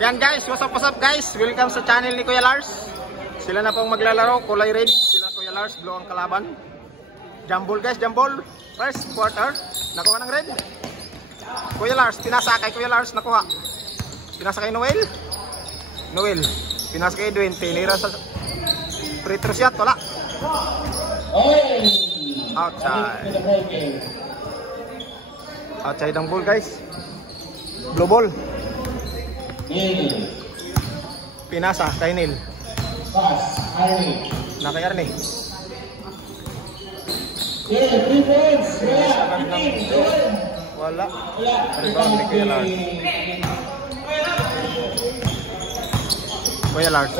Yan guys, what's up guys? Welcome sa channel ni Kuya Lars. Sila na pong maglalaro, kulay red. Sila Kuya Lars, blue ang kalaban. Jambol guys, jambol. First quarter, nakuha ng red. Kuya Lars, pinasa kay Kuya Lars, nakuha. Pinasa kay Noel. Noel, pinasa kay Edwin. Tinira sa free throw shot, wala. Outside. Outside ang ball guys. Blue ball. Pinasa kay Neil. Na kay Arnie. Wala. Rebound ni Kuya Lars. Kuya Lars.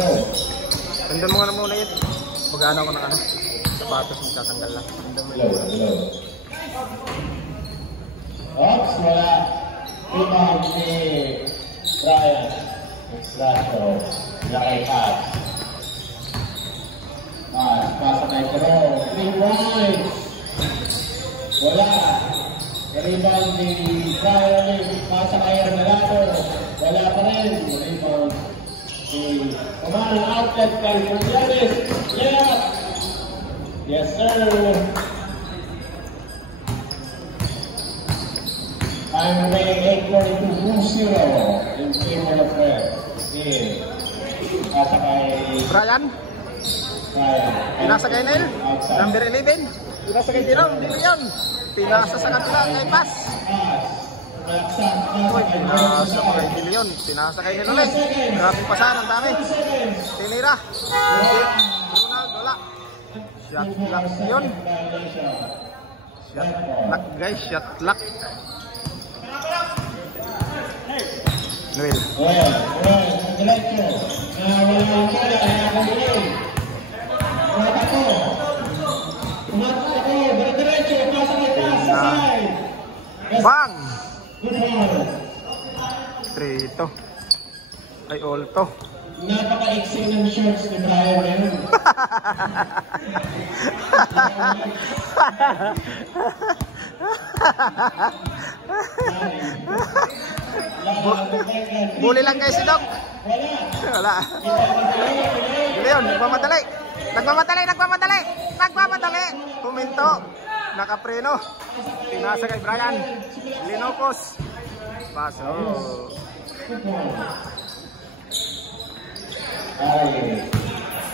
Tandaan mo nga na muna yun. Mag-ano ko ng ano. Sapatos magtatanggal lang. Tandaan mo yun. Ops, wala. Rebound ni Brian. Extrato. Lakay pass. Pasa na ito. 3 points. Wala. Rebound ni Brian. Pasa kay Arnalado. Wala pa rin. Rebound. Kumahan outlet kay Fernandez. Yeah. Yes sir. I'm remaining 8:42 in favor of Red. Pasa kay Brian. Pinasa kay Neil. Number 11. Pinasa kay Jerome. Dilion. Pinasa sa kabila kay Pass. Pinasa kay Dilion. Pinasa kay Neil ulit. Grabe pasahan. Ang dami. Tinira. Ronald. Wala. Shot lock yun. Shot lock guys. Shot lock. Noel. Bang! Trito. Ay, Olto. Napaka-exing ng shorts ni Brian ngayon. Buli lang guys si Doc. Wala. Leon, nagmamadali. Nagmamadali. Huminto. Nakapreno. Pinasa kay Brian. Linocos. Paso.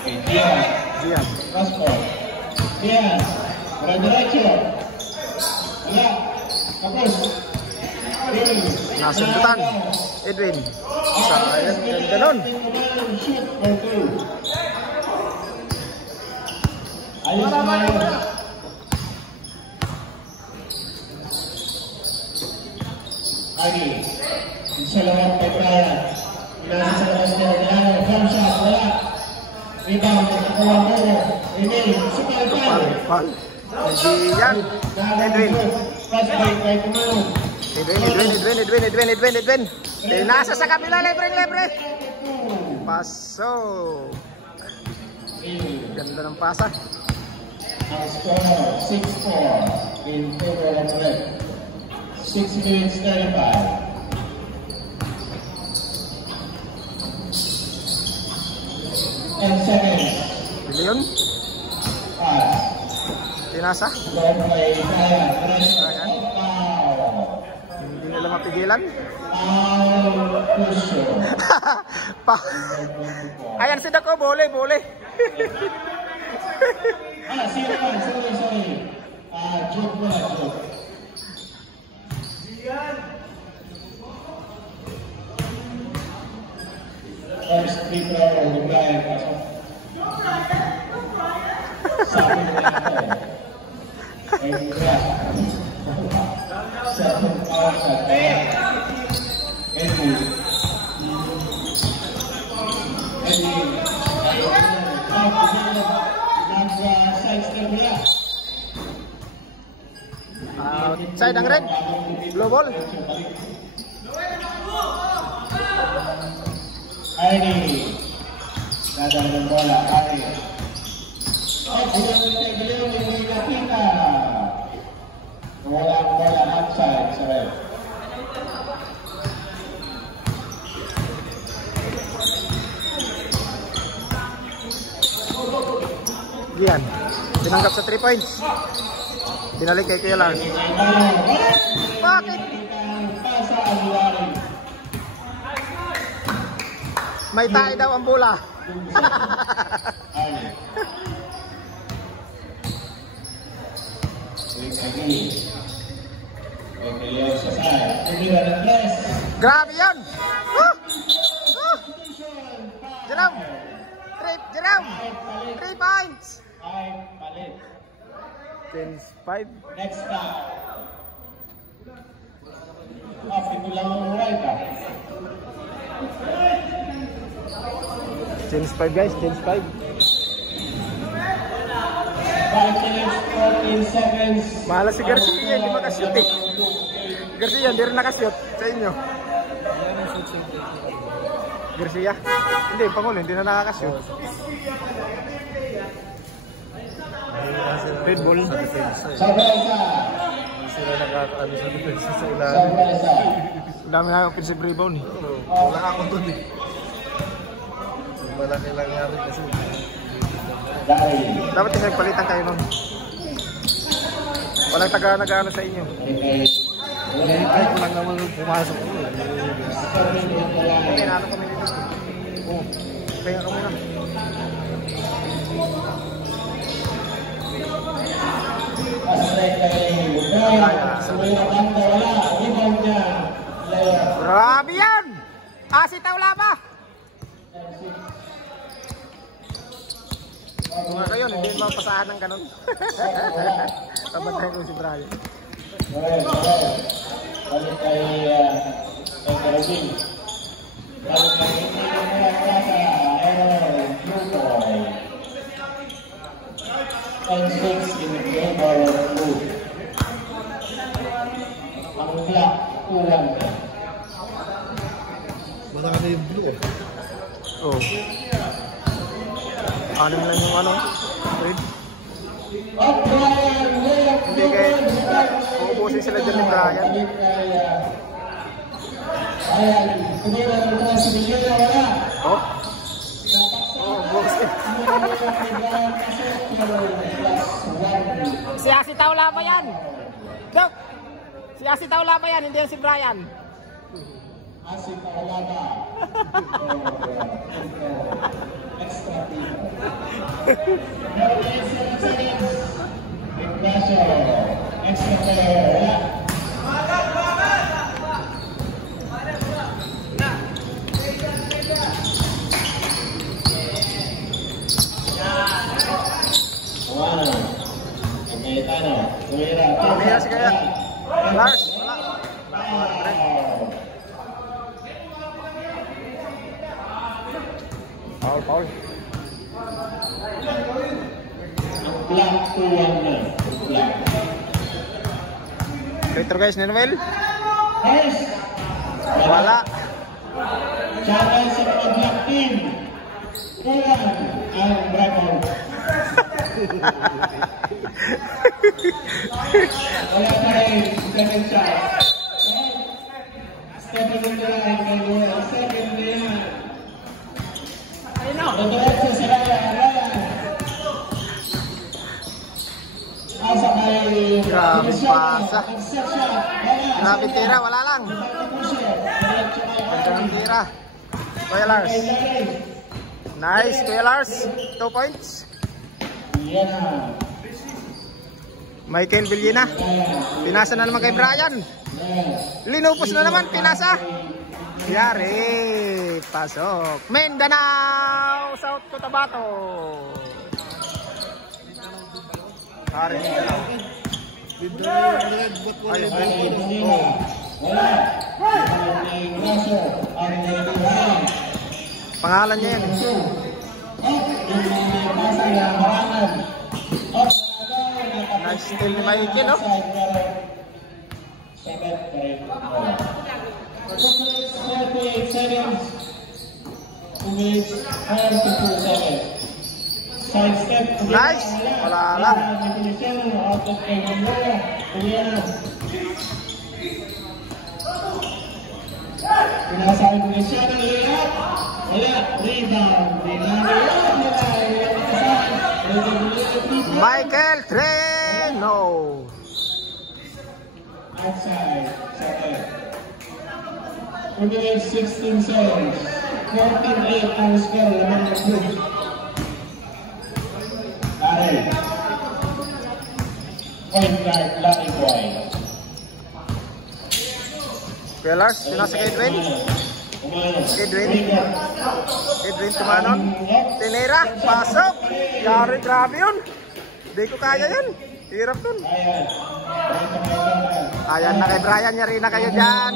Diyan. Nasundutan. Edwin. Sayang ganda nun. Adi, bisa lewat ke Brian. Pinasa sa labas niya. Jump shot, wala. Rebound, nakakuha mo. Ini, super foul. Diyan. Edwin. Fast break, right to move. Edwin. Nasa sa kabila, lebre. Paso. Ganda ng pasa. Ang score, 6-4 in favor of Red. 6 minutes 35. And seconds. Leon. Pinasa. Long play, Brian. Hindi nila mapigilan. Ayan si Dako, boleh. Sorry. Joke mo na, joke. First free throw ni Brian pasok. Sabi mo na ito. Second foul shot. Eddie. Outside ang red. Blue ball. Eddie. Dadang ng bola. Eddie. Bigyan ng nakita. Walang bola outside sa red. yan. Tinanggap sa 3 points. Binalik kay Kuya Lars. Bakit? May tayo daw ang bola. Grabe yun! Jerome! 3 points! 10-5. Next stop. Ito lang ang right ah. 10-5 guys, 10-5. 5 minutes, 14 seconds. Mahala si Garcia, hindi makashoot eh. Garcia, hindi rin nakashoot sa inyo. Garcia? Hindi, Pangulo, hindi na nakakashoot. Red Bull. Sobresa. Sila nakakaano sa defense sa ilalim. Sobresa. Ang dami nga offensive rebound eh. Wala ako dun eh. Malaki lang natin kasi. Dapat yung nagpalitan kayo nun. Walang taga-nag-ano sa inyo. Ay ko lang naman pumasok ko. Okay, naano kami nito. Oo, kaya ka muna. Grabe yan! Asitaw laba! Kung ako yun, hindi mapasahan ng ganun. Tabantahin ko si Brian. Balik kay Karabing. Balik kay Blue 10-6 in favor of Blue. Ang black, kulang. Malaki na yung blue. Oo. Anim lang yung ano? Red. Hindi kay uubusin sila dyan ni Brian. Oh. Oh, busin. Si Asitaw Laba yan. Dok. Si Asitaw Laba yan, hindi yan si Brian. Asitaw Laba. Extra team. Extra player. Kumira si kaya. Lars, wala. Paul. Black to 1 na. Black. Later guys, ni Noel. Yes. Wala. Shoutout sa mga black team. Kulang ang record. Wala pa rin. Second shot. Step in the line kay Noel. Second na yan. Diretso si Ryan. Asa kay... Grabe pasa. Grabe tira, wala lang. Ganda ng tira. Kuya Lars. Nice, Kuya Lars. 2 points. Michael Villena. Pinasa na naman kay Brian. Linupos na naman, pinasa. Yari. Pasok. Mindanao, South Cotabato. Hari Mindanao. Ayun, pangalan niya yan. Nice steal ni Michael, no? 48 seconds. 2 minutes, 42 seconds. Side step. Nice. Wala lang. Pinasabi ko ni siya ng layup. Wala. Rebound. Rebound. Michael Treno. Outside, second. 16 seconds. 14-8 ang score naman ng group. Kari. Point guard, Lucky Boy. Kuya Lars, sino si Edwin? Edwin tumanon. Tinira, pasok. Yari, grabe yun. Hindi ko kaya yun. Hirap dun. Ayan na kay Brian, yari na kayo dyan.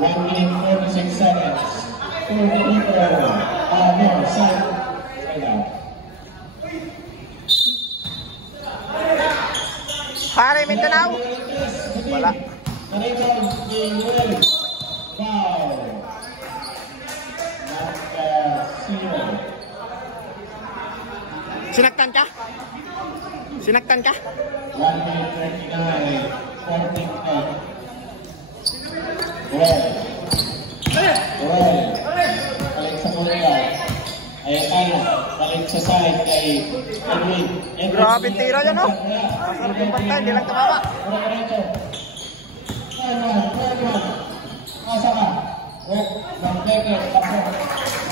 One minute 46 seconds. 40 people. No, side. Pare, Mindanao. Wala. Sinaktan ka? Sinaktan ka? 1 minute 39. 48. Balik sa Korea. Ayan tayo. Balik sa side kay Edwin. Grabe tira yan, no? Masarap yung pantay, hindi lang tumama. Asa ka? Bangkeke.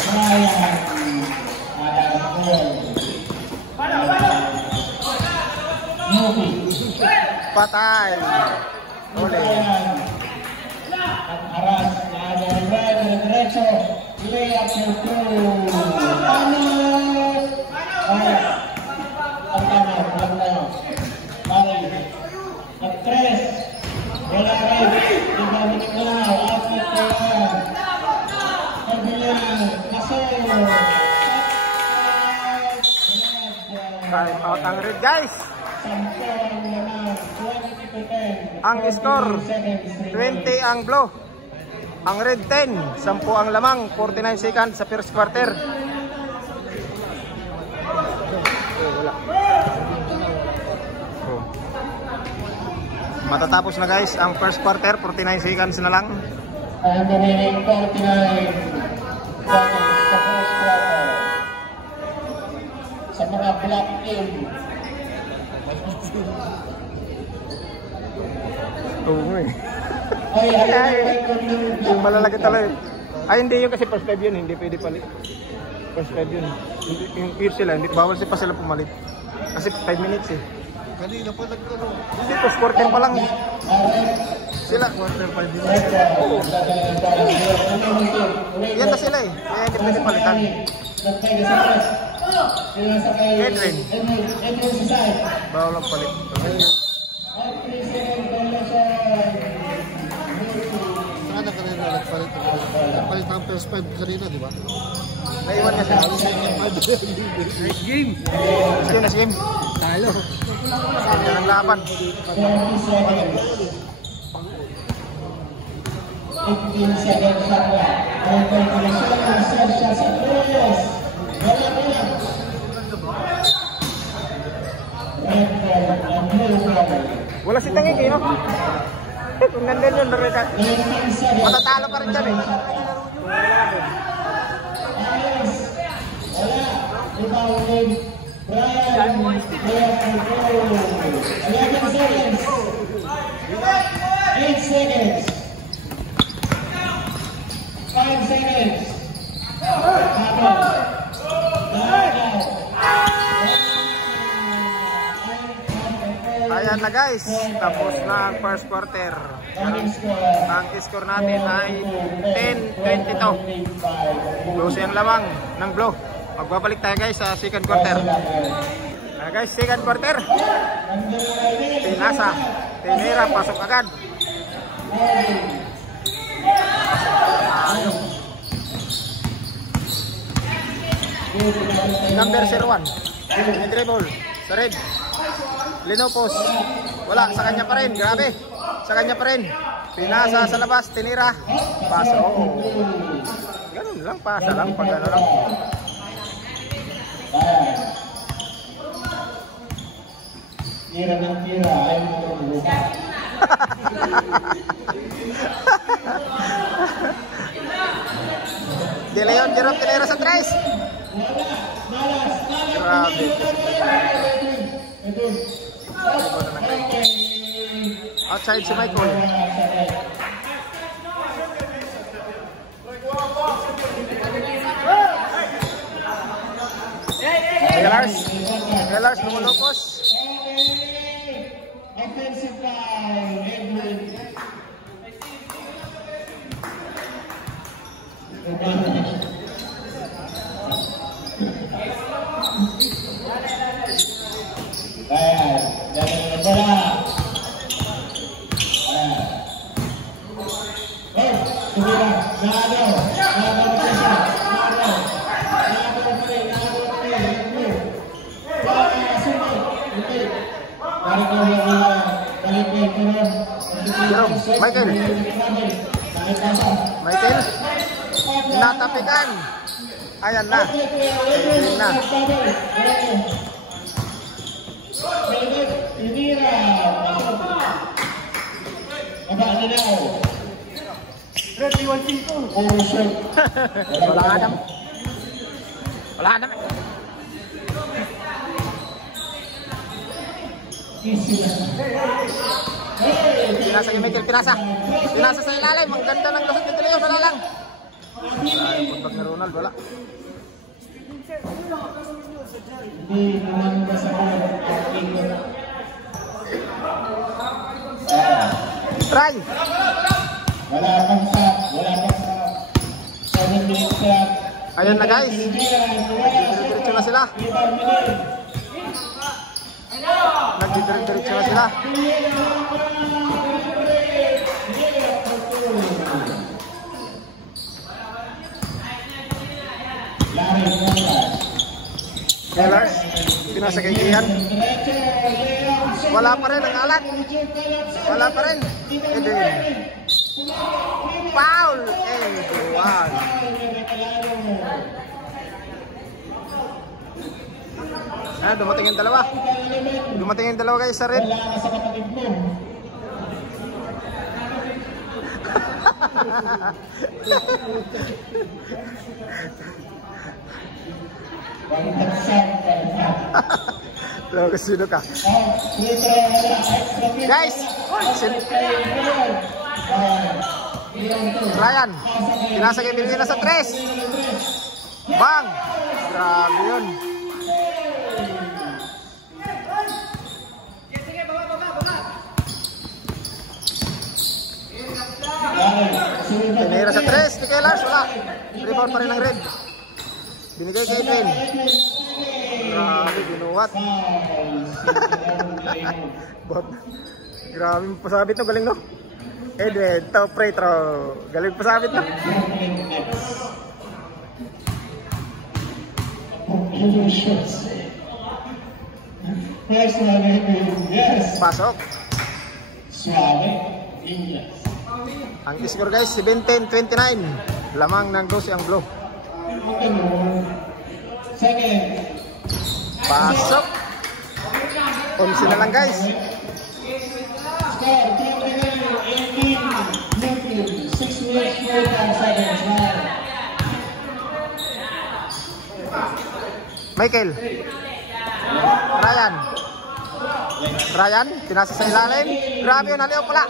Brian. Yuki. Patay. Uli. Ang aras na Brian ng diretso. Layup for two. Ano? Ang tama. Walang na yun. Bali. Nag-tres. Wala rin. Ibalik na. Outlet na yan. Pagbilang. Kasol. Time out ang red, guys. Ang score 20 ang blue. Ang red 10, 10 ang lamang, 49 seconds sa first quarter. Matatapos na guys ang first quarter, 49 seconds na lang. And the remaining 49 seconds sa first quarter. Sa mga black team. Oo eh. Ay, yung malalaki talaga. Ay hindi yun kasi first live yun, hindi pwede palit. First live yun. Yung ear sila, hindi bawal pa sila pumalit. Kasi 5 minutes eh. Kanina pa nagkano. Hindi, first quarter pa lang. Sila. Quarter 5 minutes. Yan na sila eh. Kaya hindi pwede palitan. Edwin. Bawal ang palit. Sana kanina nagpalit. Nagpalit ang first 5 kanina, di ba? Naiwan niya sila. Nice game. Sige na game. Talo. Yan ang laban. 15 seconds shot clock. Ang calculation ng set shots at Reyes. Wala mo lang. Red ball and blue ball. Wala si Tangik eh, no? Kung nandun yun, matatalo pa rin dyan eh. Ayos. Wala. Rebounding. Brian. Left and goal. 11 seconds. 8 seconds. 5 seconds. Ayan na guys, tapos na ang first quarter. Ang score natin ay 10-22. 12 ang lamang ng blue. Magbabalik tayo guys sa second quarter. Guys, second quarter. Pinasa, tinira, pasok agad. Number 01. Dribble sa red. Linopos. Wala, sa kanya pa rin. Grabe. Sa kanya pa rin. Pinasa sa labas, tinira. Pasa. Oo. Ganun lang, pasa lang. Pag ano lang. Tira ng tira. Ayaw mo Jerome tinira sa 3. Grabe. Outside si Michael. Lars lumulukos. Offensive foul, Edwin. Jangan bola. Sudah, Michael. Natapikan. Ayan na. Ayan na. Wala Adam. Wala Adam. Pinasa kay Michael, pinasa. Pinasa sa ilalim. Ang ganda ng lusot nito Leo. Wala lang. Ay, puntak ni Ronald. Wala. Try. Wala pang shot. Wala pang shot. 7 minutes shot. Ayan na guys. Diretso na sila. Nagdidiretso na sila. Lars, pinasa kay Gian. Wala pa rin ang alat. Wala pa rin. Edwin. Foul. Edwin. Dumating yung dalawa. Dumating yung dalawa guys sa red. Logo sino ka? Guys, Ryan, pinasa kay Pilipinas sa 3. Bang! Grabe yun. Tinira sa 3, Miguel Lars, wala. Rebound pa rin ng red. Binigay kay Edwin. Grabe, binuwat. Grabe, pasabit no, galing no. Edwin, top free throw. Galing pasabit no. Pasok. Ang score guys, 17-29. Lamang ng 12 ang Blue. Pasok. 11 na lang guys. Michael. Ryan, pinasa sa ilalim. Grabe yun, haliw pala.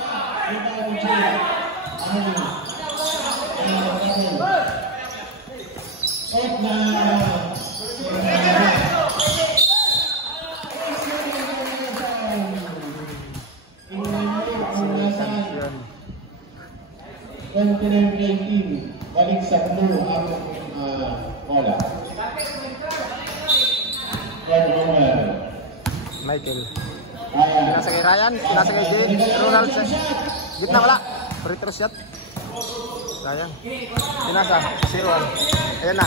Balik sa blue ang bola. Michael. Pinasa kay Ryan, pinasa kay Ronald. Gitna wala. Free throw shot. Ryan. Pinasa 0-1. Ayan na.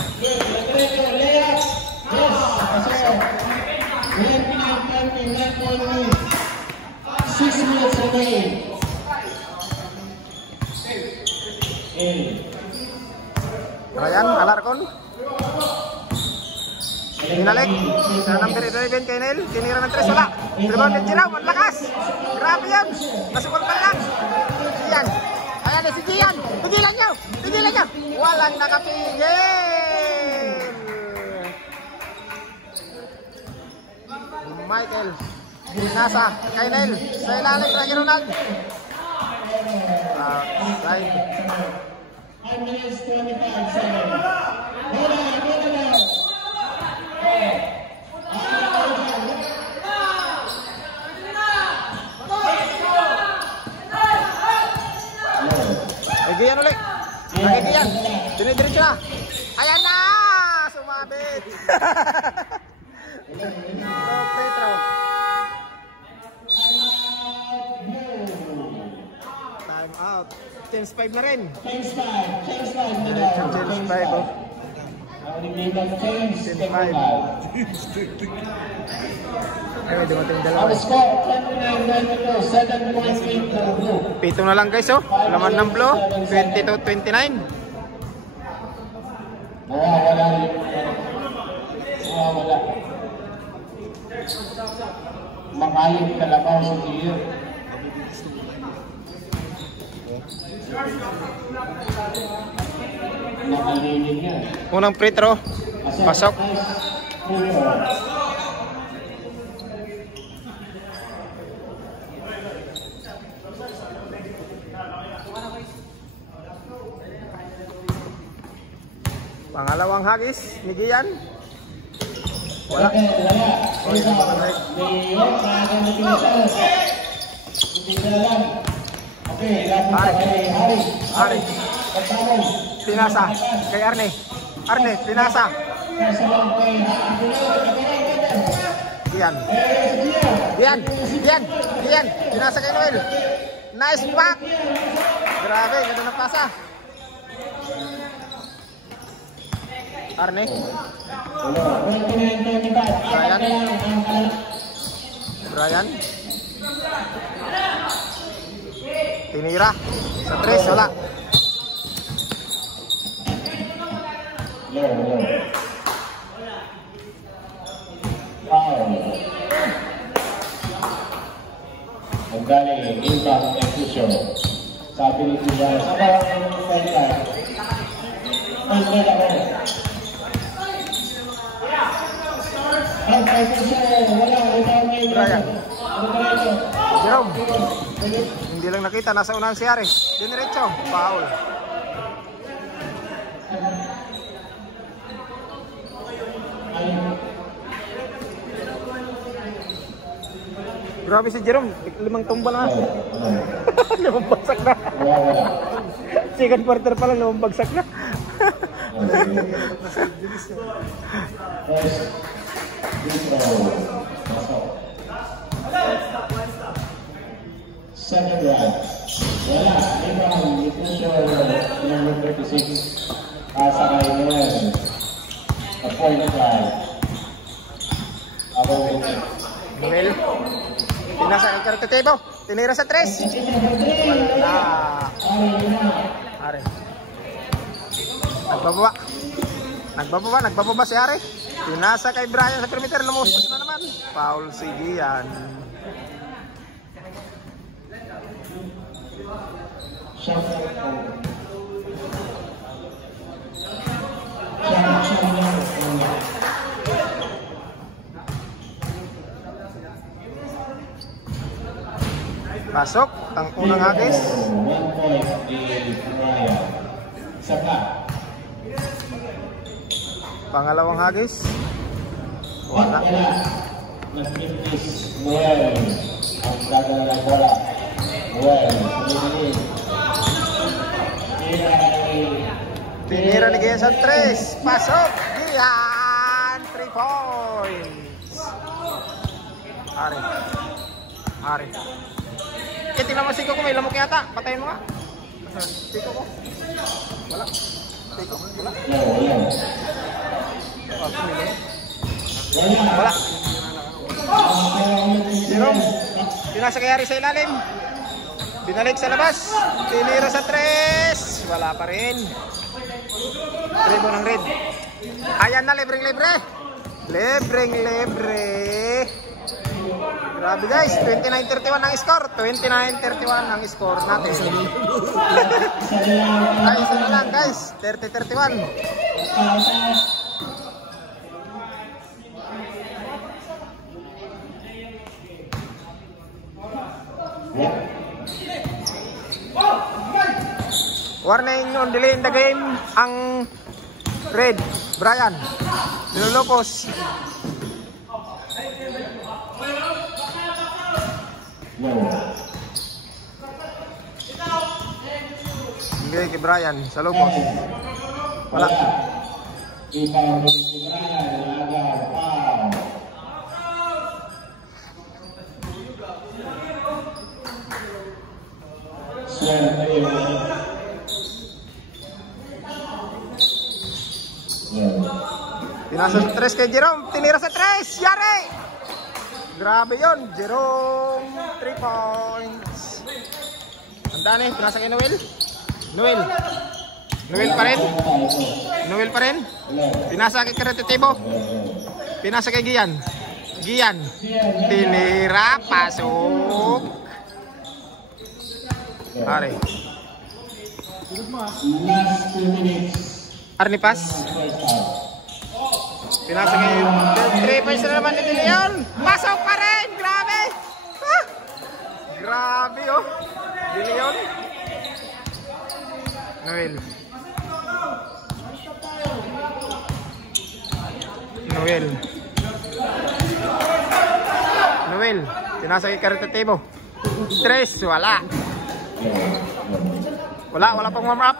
Ryan, Alarcon. Binalik. Sa number 11 kay Neil. Tinira ng 3, wala. Rebound ng Giraw, ang lakas. Grabe yan. Nasukol pa lang. Gian. Ayan na si Gian. Pigilan nyo. Pigilan nyo. Walang nakapigil. Michael. Nasa kay Nel. Sa ilalim Rocky Ronald. Right. 5 minutes 25 seconds. Bola. Giyan ulit. Giyan. Dinidiretso na. Ayan na! Sumabit. Petro. Time out. Change 5 na rin. Change 5 oh. Change 5. Ayun, dumating dalawa. Pito na lang guys oh. Laman ng blue. 22-29. Wala. Makalim kalabaw sa tiyo. Nakalilig yan. Unang free throw. Pasok. Pangalawang hagis ni Gian. Wala. Ari. Pinasa kay Arne. Arne, pinasa. Gian. Pinasa kay Noel. Nice pack. Grabe, ganda ng pasa. Arne. Brian. Tinira. Sa 3, wala. Ang galing, impact and future. Sabi ni Tuba, sa bawang ng pwede ang pwede ako. Ang Brian. Jerome. Hindi lang nakita, nasa unang si Ari. Diniretso, foul. Grabe si Jerome, 5 tumbal na. 5 bagsak na. Second quarter pa lang, 5 bagsak na. Second round. Wala. Ibang ipuso ng 36. Kasakay naman. A point guard. Ako. Noel. Pinasa kay Cartotebo. Tinira sa 3. Wala. Are. Nagbababa si Are. Pinasa kay Brian sa perimeter. Lumustos na naman. Foul si Gian. Pasok ang unang hagis. Pangalawang hagis. Wala. Tinira ni Gian sa 3. Pasok. Gian. 3 points. Ari. Tingnan mo siko ko, may lamok yata. Patayin mo nga. Siko ko. Wala. Siko. Wala. Wala. Jerome. Pinasa kay Ari sa ilalim. Binalik sa labas. Tinira sa 3. Wala pa rin. Tribo ng red. Ayan na, libreng-libre. Grabe guys, 29-31 ang score. 29-31 ang score natin. Ay, isa na lang guys. 30-31. Warning on delay in the game ang red. Brian nilulupos. Bigay kay Brian sa lupos. Wala. Pinasa sa 3 kay Jerome. Tinira sa 3. Yari! Grabe yun. Jerome 3 points. Handa na eh. Pinasa kay Noel. Noel pa rin. Noel pa rin. Pinasa kay Caritativo. Pinasa kay Gian. Tinira. Pasok. Ari. Arni pas. Pinasa kay 3 points na naman ni De Leon. Pasok pa rin. Grabe. Ah! Grabe oh. De Leon. Noel. Pinasa kay Caritativo. 3. Wala pang warm up.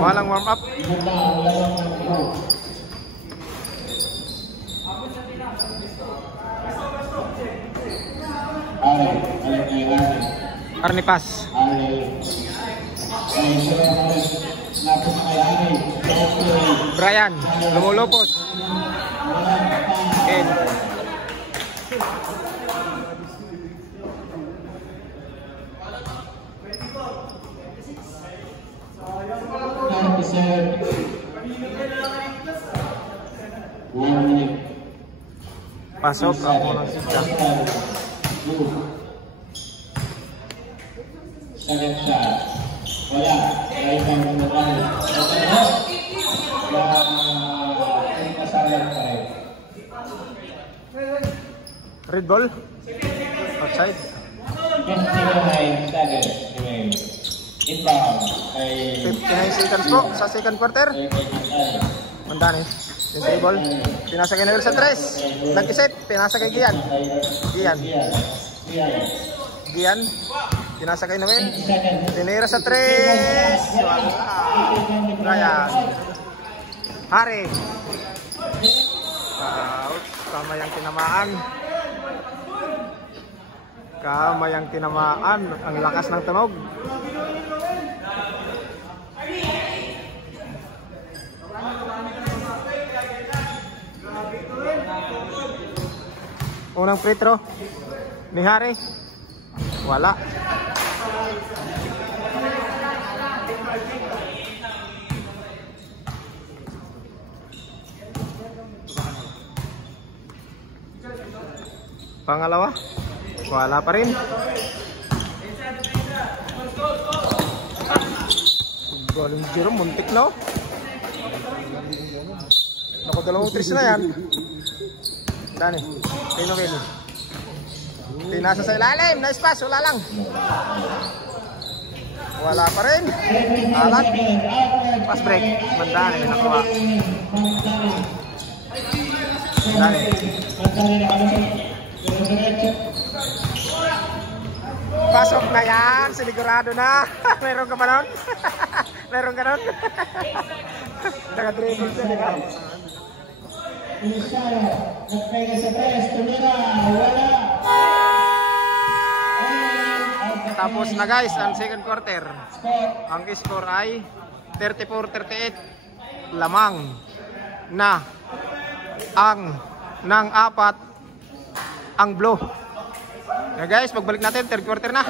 Walang warm up. Arni pas. Brian lumulupos. Ken. Pasok ang unang sita. Second shot. Wala. Ibang naman. Red ball. Outside. 59 seconds remain. Inbound. 59 seconds po sa second quarter. Mandani. Yung table. Pinasa kay Noel sa 3. Nag-isip. Pinasa kay Gian. Pinasa kay Noel. Tinira sa 3. Wala. Brian. Hari. Kamay ang tinamaan. Ang lakas ng tunog. Unang free throw ni Hari. Wala. Pangalawa. Wala pa rin. Galing Jerome, muntik no? Naku, dalawang tris na yan. Dani, kay Noel. Pinasa sa ilalim, nice pass, wala lang. Wala pa rin. Alat. Pass break. Mandani, nakuha. Dani. Pasok na yan, sinigurado na. Meron ka ba nun? Meron ka nun? Naka-dribble siya, di ba? Tapos na guys ang second quarter. Ang score ay 34-38. Lamang na ang ng 4 ang blue. Na guys, pagbalik natin third quarter na.